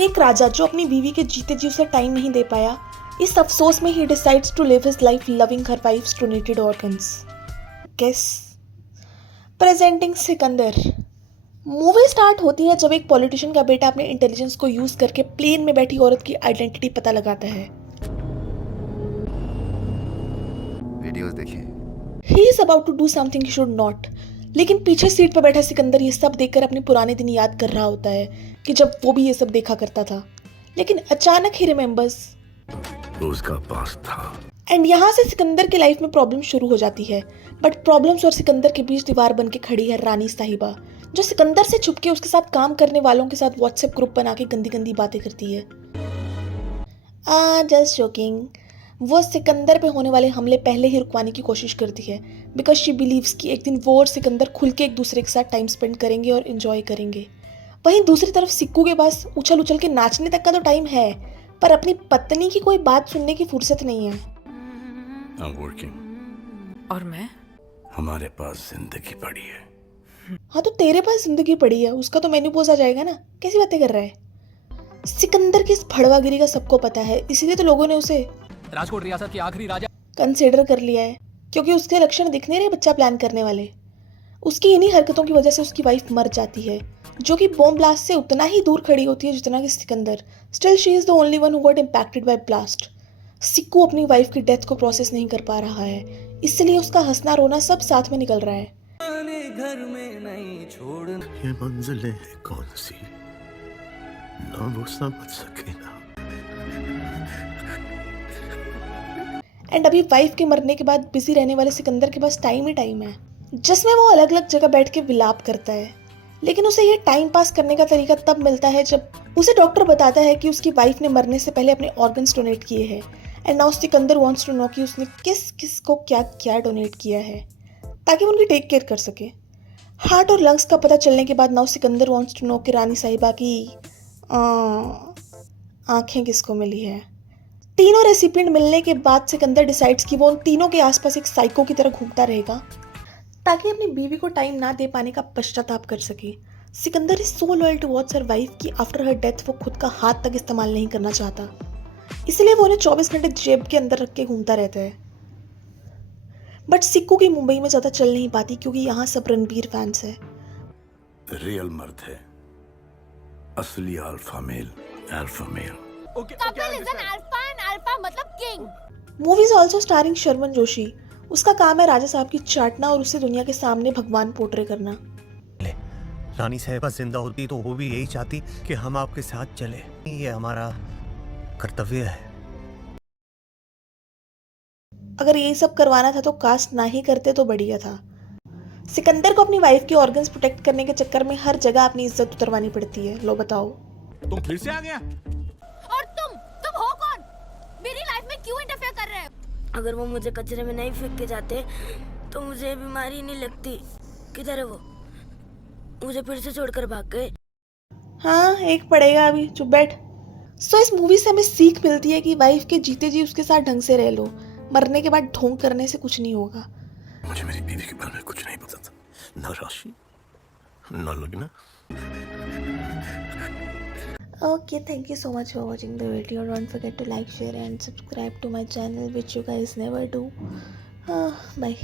एक राजा जो अपनी बीवी के जीते जी उसे टाइम नहीं दे पाया, इस अफसोस में ही decides to live his life loving her wife's donated organs. Guess. Presenting Sikandar. Movie start होती है जब एक पॉलिटिशियन का बेटा अपने इंटेलिजेंस को यूज करके प्लेन में बैठी औरत की आइडेंटिटी पता लगाता है। वीडियोस देखिए। He is about to do something he should not, लेकिन पीछे सीट पर बैठा सिकंदर ये सब देखकर अपने पुराने दिन याद कर रहा होता है कि जब वो भी ये सब देखा करता था। लेकिन अचानक ही रिमेंबर्स उसका पास था। एंड यहाँ से सिकंदर की लाइफ में प्रॉब्लम शुरू हो जाती है। बट प्रॉब्लम्स और सिकंदर के बीच दीवार बन के खड़ी है रानी साहिबा, जो सिकंदर से छुप के उसके साथ काम करने वालों के साथ व्हाट्सएप ग्रुप बना के गंदी गंदी बातें करती है। Just joking. वो सिकंदर पे होने वाले हमले पहले ही रुकवाने की कोशिश करती है, बिकॉज शी बिलीव्स कि एक दिन वो और सिकंदर खुल के एक दूसरे के साथ टाइम स्पेंड करेंगे और एंजॉय करेंगे। वहीं दूसरी तरफ सिक्कू के पास उछल उछल के नाचने तक का तो टाइम है, पर अपनी पत्नी की कोई बात सुनने की फुर्सत नहीं है। I'm working। और मैं? हमारे पास जिंदगी पड़ी है। हाँ तो तेरे पास जिंदगी पड़ी है, उसका तो मेन्यूपोज आ जाएगा ना। कैसी बातें कर रहा है? सिकंदर की इस भड़वागिरी का सबको पता है, इसीलिए तो लोगों ने उसे राजकोट रियासत के आखिरी राजा कंसिडर कर लिया है, क्योंकि उसके लक्षण दिख नहीं रहे बच्चा प्लान करने वाले। उसकी इन्हीं हरकतों की वजह से उसकी वाइफ मर जाती है, जो कि बॉम्ब ब्लास्ट से उतना ही दूर खड़ी होती है जितना कि Sikandar. Still she is the only one who got impacted by blast. सिक्कू अपनी वाइफ की डेथ को प्रोसेस नहीं कर पा रहा है, इसलिए उसका हंसना रोना सब साथ में निकल रहा है। घर में नहीं छोड़ना। ये मंजिलें कौन सी ना वो समझ सके ना। एंड अभी वाइफ के मरने के बाद बिजी रहने वाले सिकंदर के पास टाइम ही टाइम है, जिसमें वो अलग अलग जगह बैठ के विलाप करता है। लेकिन उसे ये टाइम पास करने का तरीका तब मिलता है जब उसे डॉक्टर बताता है कि उसकी वाइफ ने मरने से पहले अपने ऑर्गन्स डोनेट किए हैं। And now Sikandar wants to know कि उसने किस किस को क्या क्या डोनेट किया है, ताकि वो उनकी टेक केयर कर सके। हार्ट और लंग्स का पता चलने के बाद now Sikandar wants to know कि रानी साहिबा की आंखें किसको मिली है। तीनों रेसिपिएंट मिलने के बाद सिकंदर डिसाइड्स कि वो उन तीनों के आसपास एक साइको की तरह घूमता रहेगा, ताकि अपनी बीवी को टाइम ना दे पाने का पश्चाताप कर सके। Sikandar is so loyal towards her wife कि आफ्टर हर डेथ वो खुद का हाथ तक इस्तेमाल नहीं करना चाहता, इसलिए वो उन्हें 24 घंटे जेब के अंदर रख के घूमता रहता है। बट सिक्कू की मुंबई में ज्यादा चल नहीं पाती, क्योंकि यहाँ सब रणबीर फैंस है। रियल मर्द है, असली alpha male. Alpha male Kapil is an alpha and alpha मतलब king. Movie is also starring Sharman Joshi. उसका काम है राजा साहब की चाटना और उसे दुनिया के सामने भगवान पोर्ट्रे करना। रानी साहिबा जिंदा होती तो वो भी यही चाहती कि हम आपके साथ चले। ये हमारा कर्तव्य है। अगर यही सब करवाना था तो कास्ट ना ही करते तो बढ़िया था। सिकंदर को अपनी वाइफ के ऑर्गन्स प्रोटेक्ट करने के चक्कर में हर जगह अपनी इज्जत उतरवानी पड़ती है। लो बताओ। तुम फिर से आ गया? और तुम हो कौन? मेरी लाइफ में क्यों इंटरफेयर कर रहे हो? अगर वो मुझे कचरे में नहीं फेंक के जाते तो मुझे बीमारी नहीं लगती। किधर है वो? मुझे फिर से छोड़कर भाग गए। हाँ, एक पड़ेगा अभी, चुप बैठ। सो इस मूवी से हमें सीख मिलती है कि वाइफ के जीते जी उसके साथ ढंग से रह लो, मरने के बाद ढोंग करने से कुछ नहीं होगा। मुझे मेरी बीवी के बारे में कुछ नहीं पता था, ना राशि ना लगना। Okay, thank you so much for watching the video. Don't forget to like, share and subscribe to my channel, which you guys never do. Bye.